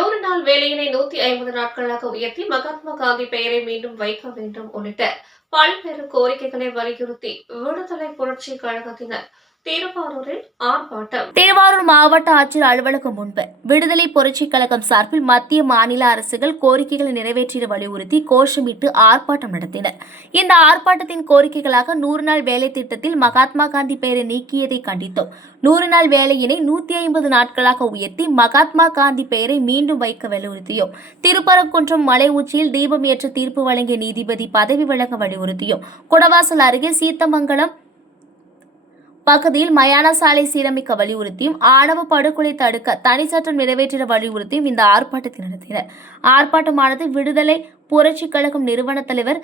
100 நாள் வேலையினை 150 நாட்களாக உயர்த்தி மகாத்மா காந்தி பெயரை மீண்டும் வைக்க வேண்டும் உள்ளிட்ட பல்வேறு கோரிக்கைகளை வலியுறுத்தி விடுதலை புரட்சி கழகத்தினர் திருவாரூரில் ஆர்ப்பாட்டம். திருவாரூர் மாவட்ட ஆட்சியர் அலுவலகம் முன்பு விடுதலை புரட்சி கழகம் சார்பில் மத்திய மாநில அரசுகள் கோரிக்கைகளை நிறைவேற்றிட வலியுறுத்தி கோஷமிட்டு ஆர்ப்பாட்டம் நடத்தினர். இந்த ஆர்ப்பாட்டத்தின் கோரிக்கைகளாக 100 நாள் வேலை திட்டத்தில் மகாத்மா காந்தி பெயரை நீக்கியதை கண்டித்தோம். 100 நாள் வேலையினை 150 நாட்களாக உயர்த்தி மகாத்மா காந்தி பெயரை மீண்டும் வைக்க வலியுறுத்தியோம். திருப்பரங்குன்றம் மலை உச்சியில் தீபம் ஏற்ற தீர்ப்பு வழங்கிய நீதிபதி பதவி வழங்க வலியுறுத்தியோம். குடவாசல் அருகே சீத்தமங்கலம் பகுதியில் மயான சாலை சீரமைக்க வலியுறுத்தியும் ஆணவ படுகொலை தடுக்க தனி சட்டம் நிறைவேற்ற வலியுறுத்தியும் இந்த ஆர்ப்பாட்டத்தை நடத்தினர். ஆர்ப்பாட்டமானது விடுதலை புரட்சி கழகம் நிறுவன தலைவர்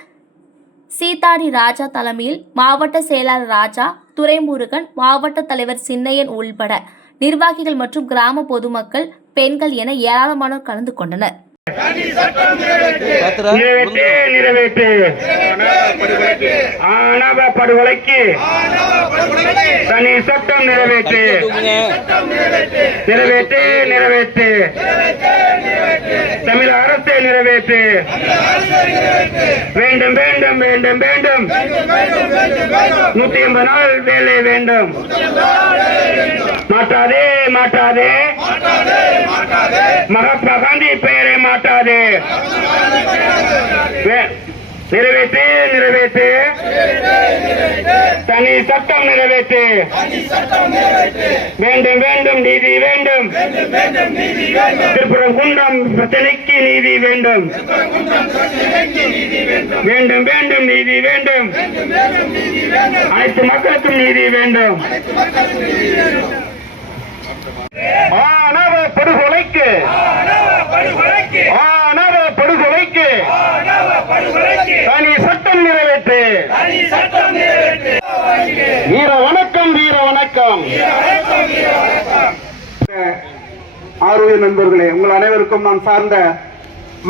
சீதாடி ராஜா தலைமையில் மாவட்ட செயலாளர் ராஜா, துரைமுருகன், மாவட்ட தலைவர் சின்னையன் உள்பட நிர்வாகிகள் மற்றும் கிராம பொதுமக்கள், பெண்கள் என ஏராளமானோர் கலந்து கொண்டனர். ஆணவ படுகொலைக்கு தனி சட்டம் நிறைவேற்று, நிறைவேற்று, நிறைவேற்று. தமிழக அரசை நிறைவேற்று. வேண்டும், வேண்டும், வேண்டும், வேண்டும். 150 நாள் வேலை வேண்டும். மாட்டாதே, மாட்டாதே. மகாத்மா காந்தி பெயரை மாட்டாதே. நிறைவேற்று, நிறைவேற்று. தனி சட்டம் நிறைவேற்று. வேண்டும், வேண்டும், நீதி வேண்டும். திருப்பரங்குன்றம் பிரச்சனைக்கு நீதி வேண்டும். வேண்டும், வேண்டும், நீதி வேண்டும். அனைத்து மக்களுக்கும் நீதி வேண்டும். ஆணவ படுகொலைக்கு, ஆணவ படுகொலைக்கு தனி சட்டம் நிறைவேற்று. வீர வணக்கம், வீர வணக்கம். ஆரோக்கிய நண்பர்களே, உங்கள் அனைவருக்கும் நான் சார்ந்த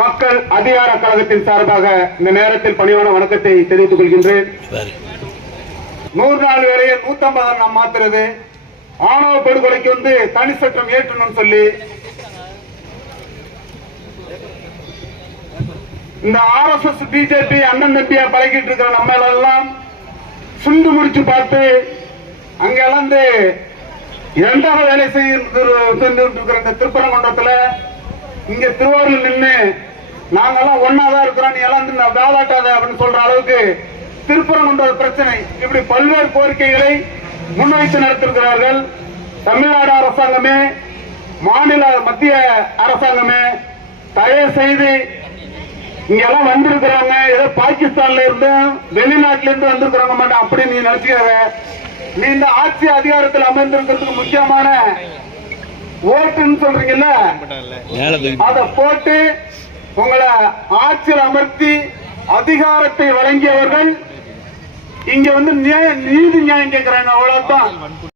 மக்கள் அதிகார கழகத்தின் சார்பாக இந்த நேரத்தில் பணிவான வணக்கத்தை தெரிவித்துக் கொள்கின்றேன். 100 நாள் வேலையை 150 நாம் மாத்துறது, ஆணவ படுகொலைக்கு தனி சட்டம் ஏற்றணும்னு சொல்லி இந்த RSS பிஜேபி அண்ணன் தம்பியா பழகிட்டு இருக்கிற நம்ம எல்லாம் சுண்டு முடிச்சு பார்த்து அங்க இழந்து 2வது வேலை செய்ய இந்த திருப்பரங்குன்றத்துல இங்க திருவாரூர் நின்று நாங்கெல்லாம் ஒன்னாதான் இருக்கிறோம், நீ எல்லாம் வேலாட்டாத அப்படின்னு சொல்ற அளவுக்கு திருப்பரங்குன்ற பிரச்சனை இப்படி பல்வேறு கோரிக்கைகளை முன்வைத்து நடத்திருக்கிறார்கள். தமிழ்நாடு அரசாங்கமே, மாநில மத்திய அரசாங்கமே தயவு செய்து இங்கெல்லாம் வந்திருக்கிறாங்க, ஏதோ பாகிஸ்தான்ல இருந்தும் வெளிநாட்டில இருந்து வந்திருக்கிறவங்க மட்டும் அப்படி நீ நினைச்சுக்காத. நீ இந்த ஆட்சி அதிகாரத்தில் அமர்ந்திருக்கிறதுக்கு முக்கியமான ஓட்டுன்னு சொல்றீங்கல்ல, அதை போட்டு உங்களை ஆட்சியில் அமர்த்தி அதிகாரத்தை வழங்கியவர்கள் இங்க நீதி நியாயம் கேட்கிறாங்க, அவ்வளவுதான்.